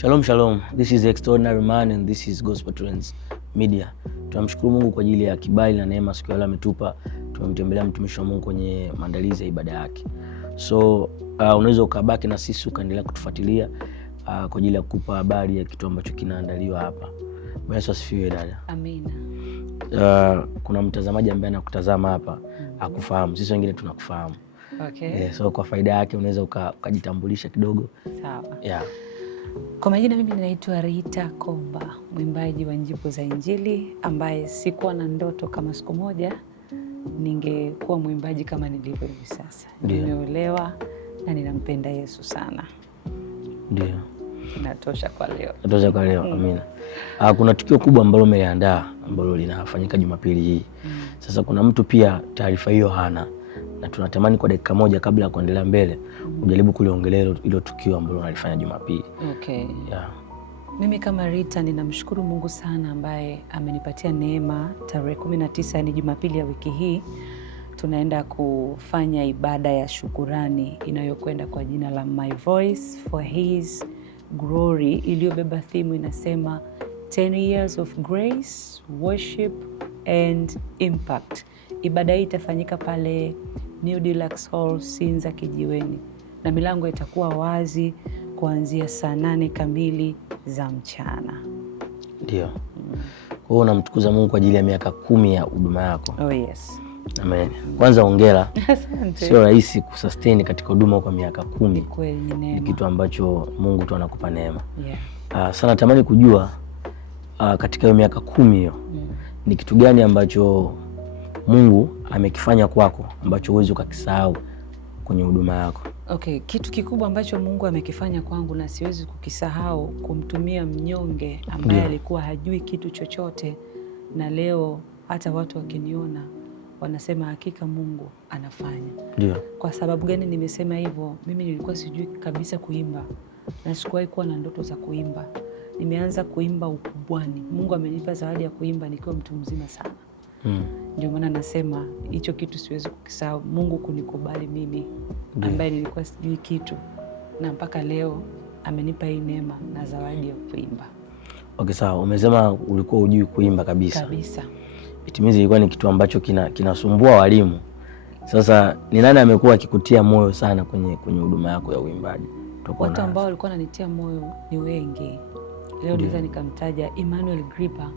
Shalom, shalom. This is Extraordinary Man and this is Gospel Trends Media. Tunamshukuru Mungu kwa ajili ya kibali na neema siku ya leo ametupa. Tumemtembelea mtumishi wa Mungu kwenye maandalizi ya ibada yake. So unaweza ukabaki na sisi ukaendelea kutufuatilia kwa ajili ya kukupa habari ya kitu ambacho kinaandaliwa hapa. Bwana Yesu asifiwe dada. Amina. Kuna mtazamaji ambaye anakutazama hapa akufahamu. Sisi wengine tunakufahamu. Okay. Yeah, so kwa faida yake unaweza ukajitambulisha kidogo. Sawa. Yeah. Kwa majina mimi ninaitwa Rita Komba, mwimbaji wa nyimbo za Injili ambaye sikuwa na ndoto kama siku moja ningekuwa mwimbaji kama nilivyo hivi sasa. Nimeolewa na ninampenda Yesu sana. Ndio. Inatosha kwa leo. Inatosha kwa leo. Amina. Kuna tukio kubwa ambalo umeliandaa ambalo linafanyika Jumapili hii. Sasa kuna mtu pia taarifa hiyo hana na tunatamani kwa dakika moja kabla ya kuendelea mbele ujaribu kuliongelea hilo tukio ambalo unalifanya Jumapili. Okay. Yeah. Mimi kama Rita ninamshukuru Mungu sana ambaye amenipatia neema. Tarehe 19 yani Jumapili ya wiki hii tunaenda kufanya ibada ya shukurani inayokwenda kwa jina la My Voice for His Glory, iliyobeba theme inasema 10 years of grace, worship and impact. Ibada hii itafanyika pale New Deluxe Hall Sinza Kijiweni na milango itakuwa wazi kuanzia saa 8 kamili za mchana. Ndio. Kwa hiyo unamtukuza Mungu kwa ajili ya miaka 10 ya huduma yako. Oh yes. Amen. Kwanza hongera. Asante. Sio rahisi kusustain katika huduma kwa miaka 10. Kweli ni neema. Ni kitu ambacho Mungu tu anakupa neema. Yeah. Sana natamani kujua katika hiyo miaka 10 hiyo ni kitu gani ambacho Mungu amekifanya kwako ambacho huwezi ukakisahau kwenye huduma yako? Okay, kitu kikubwa ambacho Mungu amekifanya kwangu na siwezi kukisahau, kumtumia mnyonge ambaye alikuwa hajui kitu chochote, na leo hata watu wakiniona wanasema hakika Mungu anafanya. Ndio. Kwa sababu gani nimesema hivyo? Mimi nilikuwa sijui kabisa kuimba na sikuwahi kuwa na ndoto za kuimba. Nimeanza kuimba ukubwani. Mungu amenipa zawadi ya kuimba nikiwa mtu mzima sana. Ndio maana nasema hicho kitu siwezi kukisahau. Mungu kunikubali mimi ambaye nilikuwa sijui kitu, na mpaka leo amenipa hii neema na zawadi ya kuimba. Okay, sawa. Umesema ulikuwa hujui kuimba kabisa. Kabisa. Itimizi ilikuwa ni kitu ambacho kinasumbua walimu. Sasa ni nani amekuwa akikutia moyo sana kwenye huduma yako ya uimbaji? Watu ambao walikuwa wananitia moyo ni wengi. Leo naweza nikamtaja Emmanuel Gripa.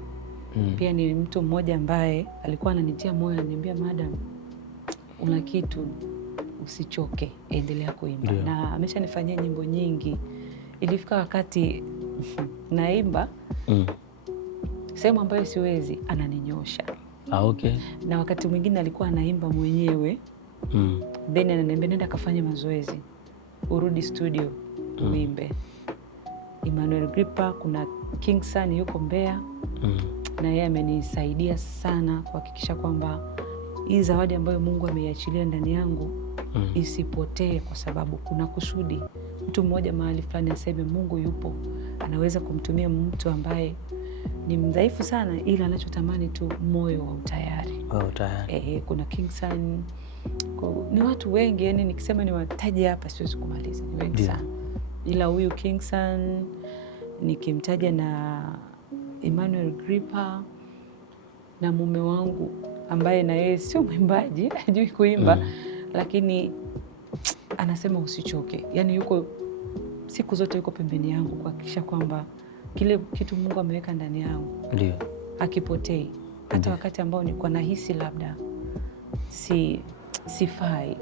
Pia ni mtu mmoja ambaye alikuwa ananitia moyo, ananiambia madam, una kitu, usichoke, endelea kuimba. Na ameshanifanyia nyimbo nyingi. Ilifika wakati naimba sehemu ambayo siwezi, ananinyosha. Okay. Na wakati mwingine alikuwa anaimba mwenyewe. Then ananiambia nenda kafanya mazoezi, urudi studio uimbe. Emmanuel Gripa, kuna King Sun yuko Mbeya. Na yeye amenisaidia sana kuhakikisha kwamba hii zawadi ambayo Mungu ameiachilia ndani yangu isipotee, kwa sababu kuna kusudi. Mtu mmoja mahali fulani aseme Mungu yupo, anaweza kumtumia mtu ambaye ni mdhaifu sana, ila anachotamani tu moyo wa utayari. Kuna King Sun, ni watu wengi, yani nikisema niwataje hapa siwezi kumaliza, ni wengi sana. Ila huyu King Sun nikimtaja, na Emmanuel Gripa, na mume wangu ambaye na yeye sio mwimbaji, hajui kuimba lakini anasema usichoke. Yani yuko siku zote yuko pembeni yangu kuhakikisha kwamba kile kitu Mungu ameweka ndani yangu ndio hakipotei. Hata wakati ambao nilikuwa nahisi labda sifai,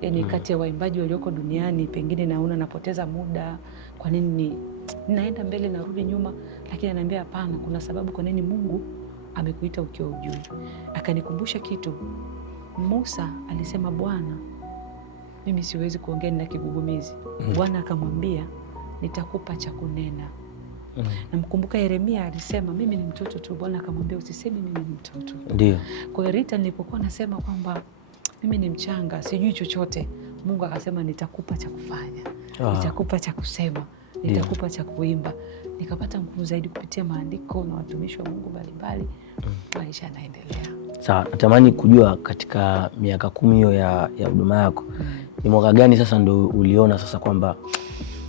yani kati ya waimbaji walioko duniani pengine naona napoteza muda, kwa nini naenda mbele narudi nyuma, lakini ananiambia hapana, kuna sababu kwa nini Mungu amekuita ukiwa ujui. Akanikumbusha kitu. Musa alisema, Bwana, mimi siwezi kuongea, nina kigugumizi. Bwana akamwambia, nitakupa cha kunena. Namkumbuka Yeremia alisema, mimi ni mtoto tu. Bwana akamwambia, usiseme mimi ni mtoto. Ndio. Kwa hiyo Rita, nilipokuwa nasema kwamba mimi ni mchanga, sijui chochote, Mungu akasema nitakupa cha kufanya. Nitakupa cha kusema, nitakupa cha kuimba. Nikapata nguvu zaidi kupitia maandiko na watumishi wa Mungu mbalimbali. Maisha yanaendelea. Sawa, natamani kujua katika miaka 10 hiyo ya huduma yako, ni mwaka gani sasa ndo uliona sasa kwamba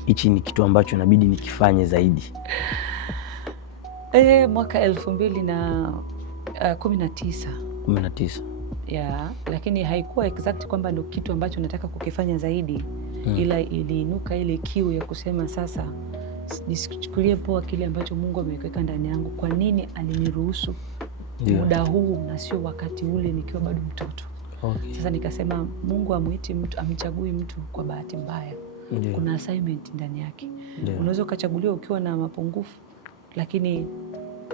hichi ni kitu ambacho inabidi nikifanye zaidi? Mwaka 2019 yeah, lakini haikuwa exact kwamba ndio kitu ambacho nataka kukifanya zaidi. Ila iliinuka ile kiu ya kusema sasa nisichukulie poa kile ambacho Mungu ameweka ndani yangu. Kwa nini aliniruhusu muda huu na sio wakati ule nikiwa bado mtoto? Sasa nikasema Mungu amuiti mtu, amchagui mtu kwa bahati mbaya. Kuna assignment ndani yake. Unaweza ukachaguliwa ukiwa na mapungufu, lakini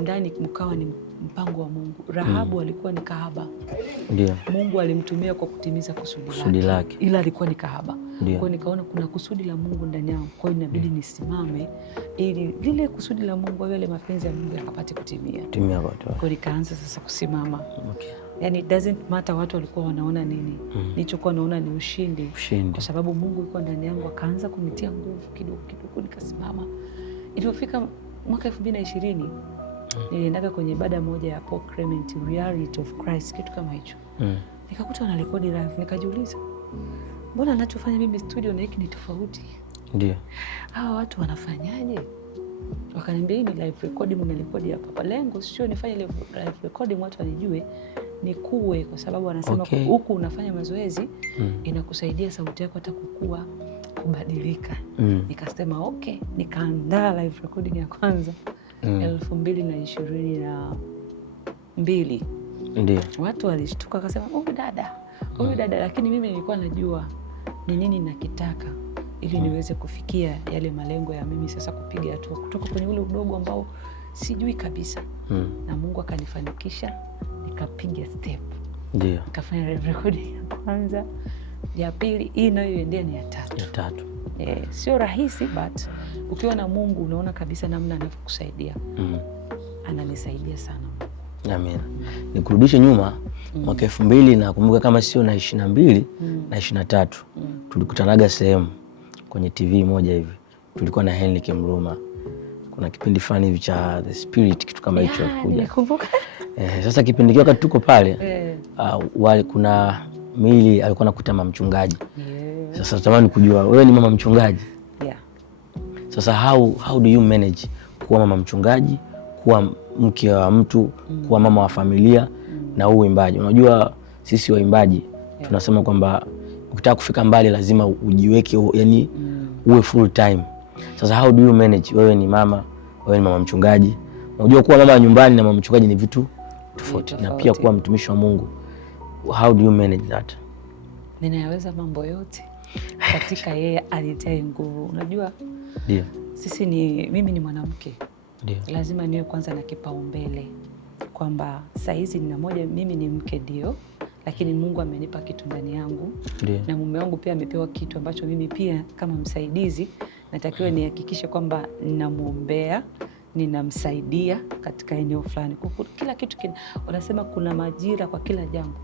ndani mkawa ni mpango wa Mungu. Rahabu alikuwa ni kahaba. Mungu alimtumia kwa kutimiza kusudi lake. Ila alikuwa ni kahaba. Kwa hiyo nikaona kuna kusudi la Mungu ndani yangu. Kwa hiyo inabidi nisimame ili lile kusudi la Mungu au yale mapenzi ya Mungu yakapate kutimia. Kwa hiyo nikaanza sasa kusimama. Yani it doesn't matter watu walikuwa wanaona nini. Nilichokuwa naona ni ushindi. Kwa sababu Mungu yuko ndani yangu, akaanza kunitia nguvu kidogo kidogo, nikasimama. Ilipofika mwaka 2020 niliendaga kwenye ibada moja ya Paul Clement, Reality of Christ, kitu kama hicho. Nikakuta wanarekodi live, nikajiuliza mbona anachofanya mimi studio na hiki ni tofauti? Hawa watu wanafanyaje? Wakaniambia hii ni live recording, mnarekodi hapa. Lengo sio nifanye live recording watu wanijue, ni kuwe, kwa sababu wanasema huku unafanya mazoezi inakusaidia sauti yako hata kukua, kubadilika. Nikasema nikaandaa live recording ya kwanza 2022. Watu walishtuka, wakasema huyu dada, lakini mimi nilikuwa najua ni nini nakitaka ili niweze kufikia yale malengo ya mimi sasa kupiga hatua kutoka kwenye ule udogo ambao sijui kabisa. Na Mungu akanifanikisha, nikapiga step. Nikafanya recording ya kwanza, ya pili, hii inayoendea ni ya tatu. Sio rahisi, but ukiwa na Mungu unaona kabisa namna anavyokusaidia. Ananisaidia sana. Amen. Nikurudishe nyuma, mwaka 2000 nakumbuka kama sio na 22 na 23 tulikutanaga sehemu kwenye TV moja hivi. Tulikuwa na Henry Kimruma. Kuna kipindi fulani hivi cha The Spirit, kitu kama hicho kuja. Nakumbuka. Sasa kipindi kile wakati tuko pale kuna Mili alikuwa anakuta mama mchungaji. Sasa natamani kujua wewe ni mama mchungaji. Sasa how do you manage kuwa mama mchungaji, kuwa mke wa mtu, kuwa mama wa familia na uimbaji? Unajua sisi waimbaji tunasema kwamba ukitaka kufika mbali lazima ujiweke, yani uwe full time. Sasa how do you manage? Wewe ni mama, wewe ni mama mchungaji. Unajua kuwa mama nyumbani na mama mchungaji ni vitu tofauti, na pia kuwa mtumishi wa Mungu. How do you manage that? Ninayaweza mambo yote katika yeye alitaye nguvu. Unajua mimi ni mwanamke. Lazima niwe kwanza na kipaumbele kwamba saizi nina moja, mimi ni mke ndio, lakini Mungu amenipa kitu ndani yangu. Na mume wangu pia amepewa kitu ambacho mimi pia kama msaidizi natakiwa nihakikishe kwamba ninamuombea, ninamsaidia katika eneo fulani. Kila kitu wanasema kuna majira kwa kila jambo.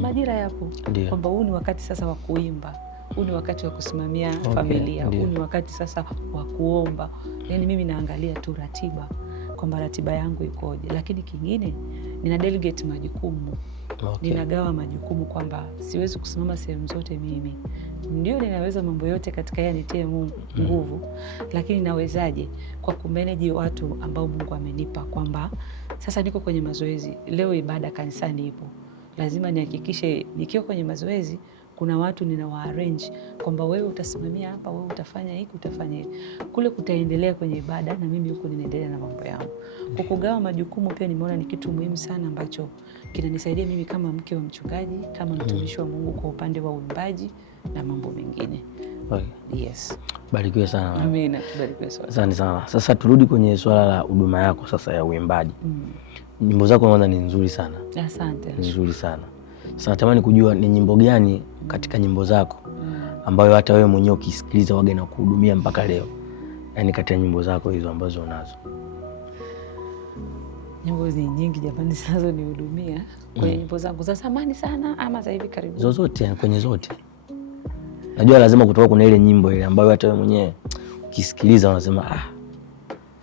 Majira yapo, kwamba huu ni wakati sasa wa kuimba, huu ni wakati wa kusimamia familia, huu ni wakati sasa wa kuomba. Yani mimi naangalia tu ratiba, kwamba ratiba yangu ikoje. Lakini kingine, nina delegate majukumu. Ninagawa majukumu, kwamba siwezi kusimama sehemu zote mimi. Ndio ninaweza mambo yote katika yeye anitie Mungu nguvu, lakini nawezaje? Kwa kumanage watu ambao Mungu amenipa, kwamba sasa niko kwenye mazoezi, leo ibada kanisani ipo. Lazima nihakikishe nikiwa kwenye mazoezi kuna watu ninawa-arrange kwamba wewe utasimamia hapa, wewe utafanya hiki, utafanya hiki. Kule kutaendelea kwenye ibada na mimi huko ninaendelea na mambo yangu. Kwa kugawa majukumu pia nimeona ni kitu muhimu sana ambacho kinanisaidia mimi kama mke wa mchungaji, kama mtumishi wa Mungu kwa upande wa uimbaji na mambo mengine. Barikiwe sana. Amina, barikiwe sana. Asante sana. Sasa turudi kwenye swala la huduma yako sasa ya uimbaji. Nyimbo zako naona ni nzuri sana. Asante. Nzuri sana. Sasa natamani kujua ni nyimbo gani katika nyimbo zako ambayo hata wewe mwenyewe ukisikiliza waga na kuhudumia mpaka leo. Yaani kati ya nyimbo zako hizo ambazo unazo. Nyimbo nyingi jamani sasa nihudumia. Kwenye nyimbo zangu za zamani sana ama za hivi karibu? Zozote, kwenye zote. Najua lazima kutoka kuna ile nyimbo ile ambayo hata wewe mwenyewe ukisikiliza unasema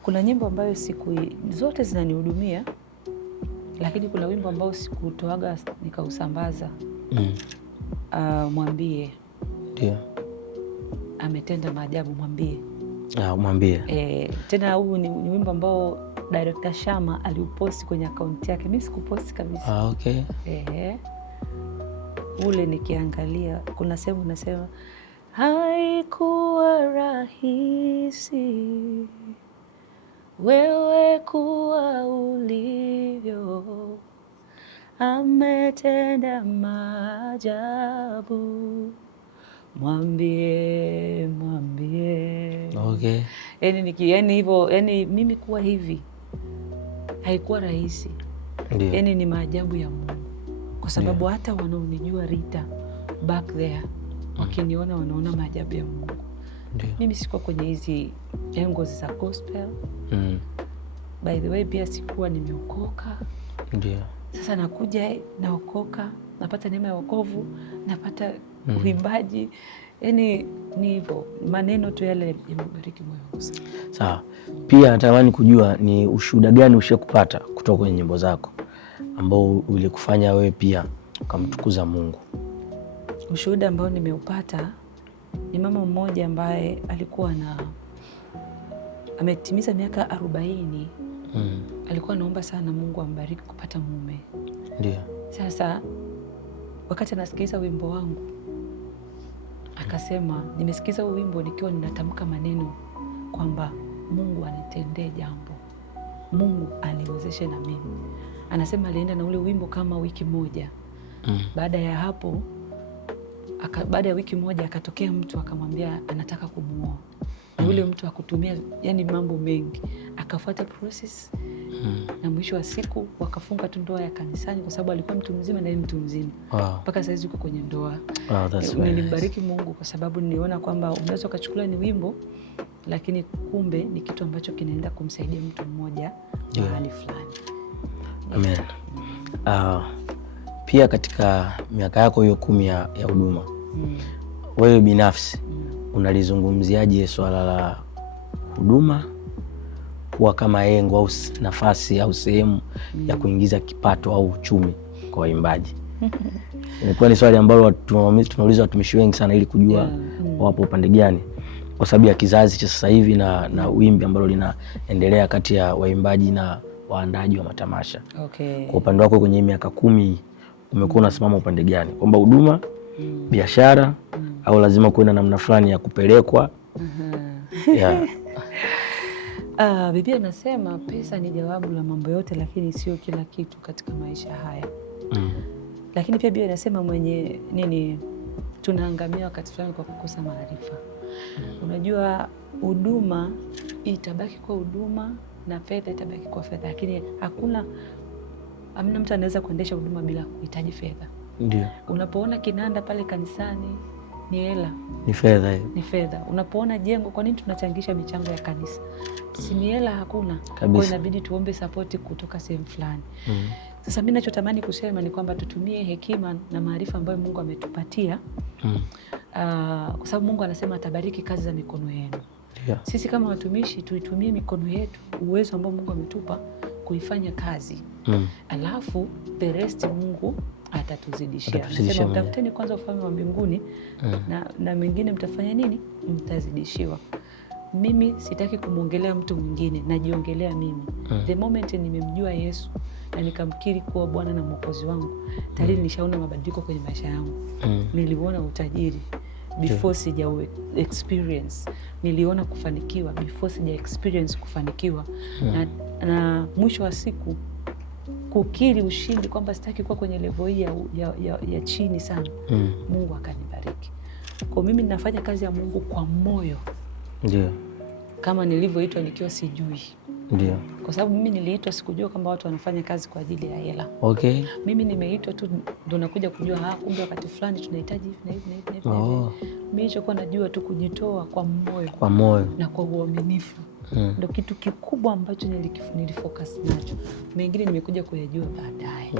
Kuna nyimbo ambayo siku zote zinanihudumia, lakini kuna wimbo ambao sikutoaga nikausambaza. Mwambie. ametenda maajabu, mwambie. Mwambie. Tena huu ni wimbo ambao Director Shama aliuposti kwenye akaunti yake. Mimi sikuposti kabisa. Okay. Ule nikiangalia kuna sehemu nasema haikuwa rahisi wewe kuwa ulivyo, ametenda maajabu, mwambie. Okay. Yani hivyo, yani mimi kuwa hivi haikuwa rahisi. Yani ni maajabu ya Mungu, kwa sababu hata wanaonijua Rita back there wakiniona wanaona maajabu ya Mungu. Mimi sikuwa kwenye hizi angles za gospel. By the way pia sikuwa nimeokoka. Sasa nakuja naokoka, napata neema ya wokovu, napata uimbaji. Yani ni hivyo, maneno tu yale yamebariki moyo wangu sana. Sawa. Pia natamani kujua ni ushuhuda gani ushakupata kutoka kwenye nyimbo zako ambao ulikufanya wewe pia ukamtukuza Mungu? Ushuhuda ambao nimeupata ni mama mmoja ambaye alikuwa ametimiza miaka 40. Alikuwa anaomba sana Mungu ambariki kupata mume. Sasa wakati anasikiliza wimbo wangu akasema, nimesikiza wimbo nikiwa ninatamka maneno kwamba Mungu anitendee jambo, Mungu aniwezeshe na mimi. Anasema alienda na ule wimbo kama wiki moja. Baada ya hapo baada ya wiki moja akatokea mtu akamwambia anataka kumuoa. Na ule mtu akutumia yani mambo mengi, akafuata process. Na mwisho wa siku wakafunga tu ndoa ya kanisani, kwa sababu alikuwa mtu mzima na yeye mtu mzima. Mpaka sasa yuko kwenye ndoa. Nilimbariki Mungu kwa sababu niliona kwamba unaweza kuchukulia ni wimbo, lakini kumbe ni kitu ambacho kinaenda kumsaidia mtu mmoja mahali fulani. Amen. Pia katika miaka yako hiyo 10 ya huduma, wewe binafsi unalizungumziaje swala la huduma kuwa kama engo au nafasi au sehemu ya kuingiza kipato au uchumi kwa waimbaji? Ilikuwa ni swali ambalo tunauliza watumishi wengi sana ili kujua wapo upande gani, kwa sababu ya kizazi cha sasa hivi na wimbi ambalo linaendelea kati ya waimbaji na waandaji wa matamasha. Kwa upande wako kwenye miaka 10 umekuwa unasimama upande gani? Kwamba huduma, biashara, au lazima kuenda namna fulani ya kupelekwa? Biblia inasema pesa ni jawabu la mambo yote, lakini sio kila kitu katika maisha haya. Lakini pia Biblia inasema tunaangamia wakati fulani kwa kukosa maarifa. Unajua huduma itabaki kwa huduma na fedha itabaki kwa fedha, lakini hamna mtu anaweza kuendesha huduma bila kuhitaji fedha. Unapoona kinanda pale kanisani ni hela, ni fedha hiyo. Ni fedha. Unapoona jengo, kwa nini tunachangisha michango ya kanisa? Si ni hela? Hakuna. Kwa inabidi tuombe support kutoka sehemu fulani. Sasa mimi ninachotamani kusema ni kwamba tutumie hekima na maarifa ambayo Mungu ametupatia. Kwa sababu Mungu anasema atabariki kazi za mikono yenu. Sisi kama watumishi tuitumie mikono yetu, uwezo ambao Mungu ametupa kuifanya kazi. Alafu the rest Mungu atatuzidishia. Anasema mtafuteni kwanza ufalme wa mbinguni, na mengine mtafanya nini? Mtazidishiwa. Mimi sitaki kumwongelea mtu mwingine, najiongelea mimi. The moment nimemjua Yesu na nikamkiri kuwa Bwana na Mwokozi wangu, tayari nishaona mabadiliko kwenye maisha yangu. Niliona utajiri before sija experience. Niliona kufanikiwa before sija experience kufanikiwa. Na mwisho wa siku kukiri ushindi kwamba sitaki kuwa kwenye level hii ya chini sana. Mungu akanibariki. Kwa mimi ninafanya kazi ya Mungu kwa moyo. Kama nilivyoitwa nikiwa sijui. Kwa sababu mimi niliitwa sikujua kwamba watu wanafanya kazi kwa ajili ya hela. Mimi nimeitwa tu ndo nakuja kujua kumbe wakati fulani tunahitaji hivi na hivi na hivi. Mimi nilichokuwa najua tu kujitoa kwa moyo na kwa uaminifu. Ndo kitu kikubwa ambacho nilifocus nacho. Mengine nimekuja kuyajua baadaye.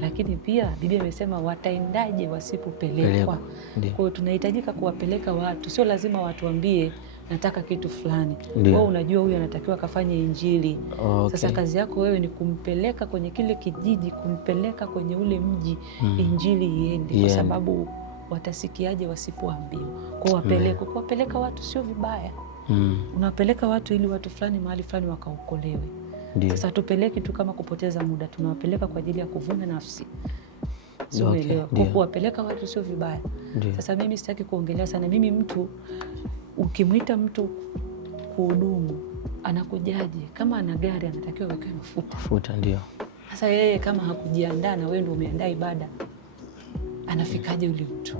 Lakini pia Biblia imesema wataendaje wasipopelekwa. Kwa hiyo tunahitajika kuwapeleka watu. Sio lazima watuambie nataka kitu fulani. Wewe unajua huyu anatakiwa kafanye injili. Sasa kazi yako wewe ni kumpeleka kwenye kile kijiji, kumpeleka kwenye ule mji, injili iende. Kwa sababu watasikiaje wasipoambiwa? Kwa wapeleke, kuwapeleka watu sio vibaya. Unawapeleka watu ili watu fulani mahali fulani wakaokolewe. Sasa tupeleki tu kama kupoteza muda, tunawapeleka kwa ajili ya kuvuna nafsi. Sio elewa. Kwa kuwapeleka watu sio vibaya. Sasa mimi sitaki kuongelea sana. Mimi mtu ukimwita mtu kuhudumu anakujaje? Kama ana gari anatakiwa weke mafuta. Ndio. Sasa yeye kama hakujiandaa na wewe ndio umeandaa ibada, anafikaje ule mtu?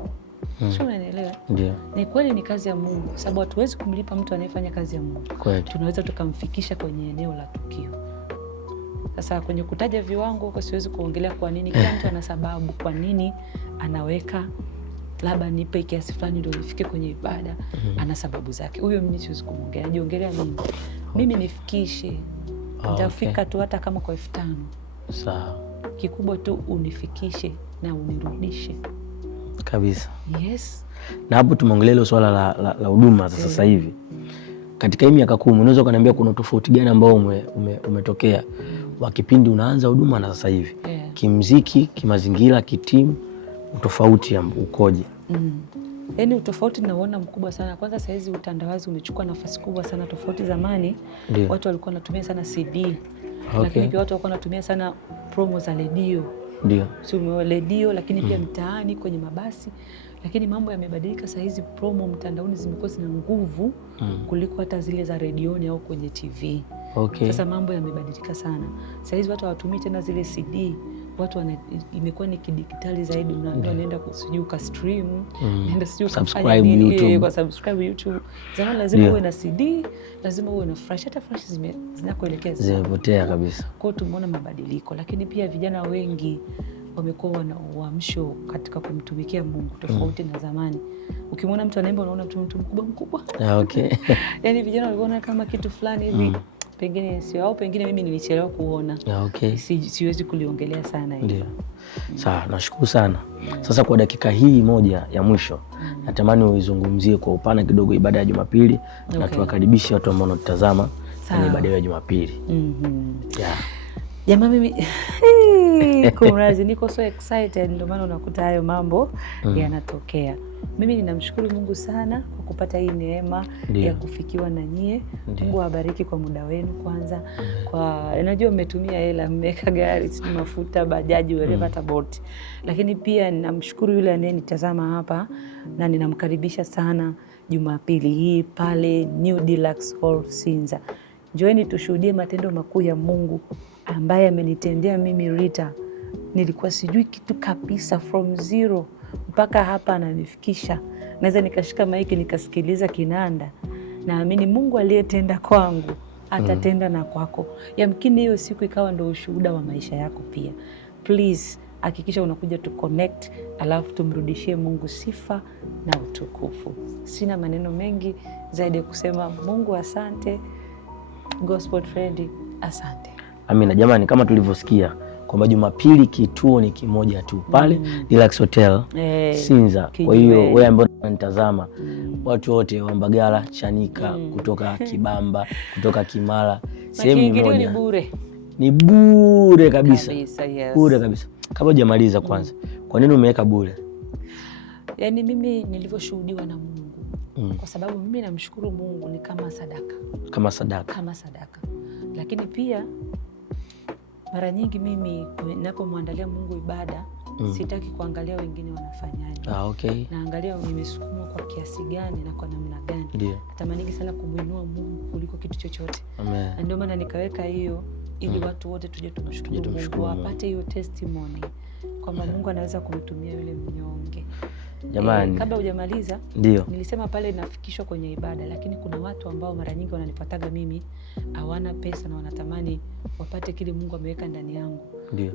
Sio, unaelewa? Ndio. Ni kweli ni kazi ya Mungu, sababu hatuwezi kumlipa mtu anayefanya kazi ya Mungu. Tunaweza tukamfikisha kwenye eneo la tukio. Sasa kwenye kutaja viwango huko siwezi kuongelea kwa nini, kila mtu ana sababu kwa nini anaweka labda nipe kiasi fulani ndio nifike kwenye ibada. Ana sababu zake. Huyo mimi siwezi kumwongelea. Najiongelea mimi. Mimi nifikishe. Nitafika tu hata kama kwa 5,000. Sawa. Kikubwa tu unifikishe na unirudishe. Kabisa. Yes. Na hapo tumeongelea ile swala la huduma za sasa hivi. Katika hii miaka 10 unaweza kuniambia kuna tofauti gani ambao umetokea wa kipindi unaanza huduma na sasa hivi? Kimuziki, kimazingira, kitimu, utofauti ukoje? Yaani utofauti naona mkubwa sana. Kwanza sasa hizi utandawazi umechukua nafasi kubwa sana. Tofauti zamani watu walikuwa wanatumia sana CD. Lakini pia watu walikuwa wanatumia sana promo za redio. Ndio. Sio redio, lakini pia mtaani kwenye mabasi. Lakini mambo yamebadilika sasa hizi, promo mtandaoni zimekuwa zina nguvu kuliko hata zile za redioni au kwenye TV. Sasa mambo yamebadilika sana. Sasa hizi watu hawatumii tena zile CD. Watu imekuwa ni kidijitali zaidi. Unaenda kusijui ka stream, unaenda sijui subscribe YouTube, kwa subscribe YouTube. Zamani lazima uwe na CD, lazima uwe na flash. Hata flash zinakoelekeza zimepotea kabisa. Kwa hiyo tumeona mabadiliko, lakini pia vijana wengi wamekuwa wana uamsho katika kumtumikia Mungu tofauti na zamani. Ukimwona mtu anaimba unaona mtu mkubwa. Yaani vijana waliona kama kitu fulani hivi. Pengine sio, au pengine mimi nilichelewa kuona. Siwezi kuliongelea sana hiyo. Ndio. Sawa, nashukuru sana. Sasa kwa dakika hii moja ya mwisho, natamani uizungumzie kwa upana kidogo ibada ya Jumapili na tuwakaribishe watu ambao wanatazama kwenye ibada ya Jumapili. Jamaa mimi kumrazi niko so excited, ndio maana unakuta hayo mambo yanatokea. Mimi ninamshukuru Mungu sana kwa kupata hii neema ya kufikiwa na nyie. Mungu awabariki kwa muda wenu kwanza. Kwa najua mmetumia hela, mmeweka gari, sina mafuta, bajaji, wherever about. Lakini pia ninamshukuru yule anayenitazama hapa na ninamkaribisha sana Jumapili hii pale New Deluxe Hall Sinza. Njoeni tushuhudie matendo makuu ya Mungu ambaye amenitendea mimi Rita. Nilikuwa sijui kitu kabisa, from zero mpaka hapa ananifikisha. Naweza nikashika maiki nikasikiliza kinanda. Naamini Mungu aliyetenda kwangu atatenda na kwako. Yamkini hiyo siku ikawa ndio ushuhuda wa maisha yako pia. Please hakikisha unakuja tu connect, alafu tumrudishie Mungu sifa na utukufu. Sina maneno mengi zaidi ya kusema Mungu asante. Gospel Friend, asante. Amina. Jamani, kama tulivyosikia kwamba Jumapili kituo ni kimoja tu pale Deluxe Hotel Sinza. Kwa hiyo wewe ambao unanitazama, watu wote wa Mbagala, Chanika, kutoka Kibamba, kutoka Kimara, sehemu moja ni bure kabisa. Bure kabisa. Kabla hujamaliza kwanza, kwa nini umeweka bure? Yaani mimi nilivyoshuhudiwa na Mungu, kwa sababu mimi namshukuru Mungu ni kama sadaka. Kama sadaka. Lakini pia mara nyingi mimi ninapomwandalia Mungu ibada, sitaki kuangalia wengine wanafanyaje. Naangalia nimesukumwa kwa kiasi gani na kwa namna gani. Natamani sana kumuinua Mungu kuliko kitu chochote. Na ndio maana nikaweka hiyo ili watu wote tuje tumshukuru Mungu, apate hiyo testimony kwamba Mungu anaweza kumtumia yule mnyonge. Jamani, kabla hujamaliza nilisema pale nafikishwa kwenye ibada, lakini kuna watu ambao mara nyingi wananipataga mimi hawana pesa na wanatamani wapate kile Mungu ameweka ndani yangu.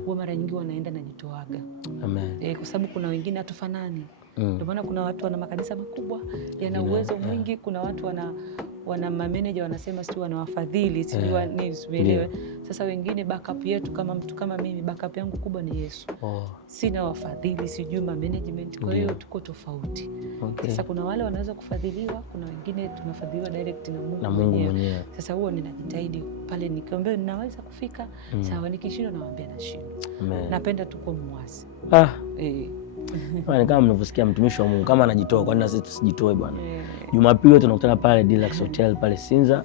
Huwa mara nyingi wanaenda na jitoaga. Kwa sababu kuna wengine hatufanani. Ndio maana kuna watu wana makanisa makubwa yana uwezo mwingi, kuna watu wana manager wanasema sio wanawafadhili sio nielewe. Sasa wengine backup yetu kama mtu kama mimi, backup yangu kubwa ni Yesu. Sina wafadhili, sijui management, kwa hiyo tuko tofauti. Sasa kuna wale wanaweza kufadhiliwa, kuna wengine tunafadhiliwa direct na Mungu mwenyewe. Sasa huo ninajitahidi pale nikiombe ninaweza kufika, sawa, nikishindwa nawaambia nashindwa. Napenda tu kwa muasi. Kama mnavyosikia mtumishi wa Mungu kama anajitoa, kwa nini sisi tusijitoe bwana? Jumapili tunakutana pale Deluxe Hotel pale Sinza,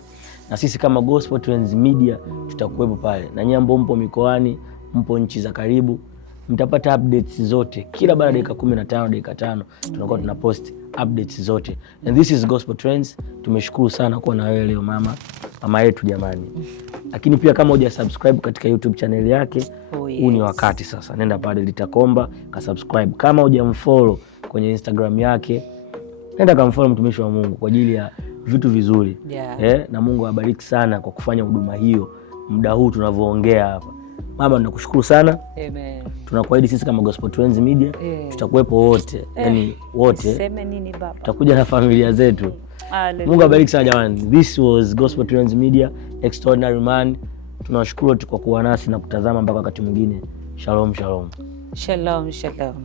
na sisi kama Gospel Trends Media tutakuwepo pale. Na nyambo mpo mikoani, mpo nchi za karibu, mtapata updates zote kila baada ya dakika 15 dakika 5 tunakuwa tunapost updates zote. And this is Gospel Trends. Tumeshukuru sana kuwa na wewe leo mama yetu jamani. Lakini pia kama hujasubscribe katika YouTube channel yake, huu ni wakati sasa. Nenda pale Litakomba ka subscribe. Kama hujamfollow kwenye Instagram yake, nenda kamfollow mtumishi wa Mungu kwa ajili ya vitu vizuri. Na Mungu awabariki sana kwa kufanya huduma hiyo muda huu tunavyoongea hapa. Mama, nakushukuru sana. Amen. Tunakuahidi sisi kama Gospel Trends Media tutakuwepo wote. Yaani wote. Sema nini baba? Tutakuja na familia zetu. Mungu awabariki sana jamani. This was Gospel Trends Media, Extraordinary Man. Tunawashukuru kwa kuwa nasi na kutazama mpaka wakati mwingine. Shalom, shalom. Shalom, shalom.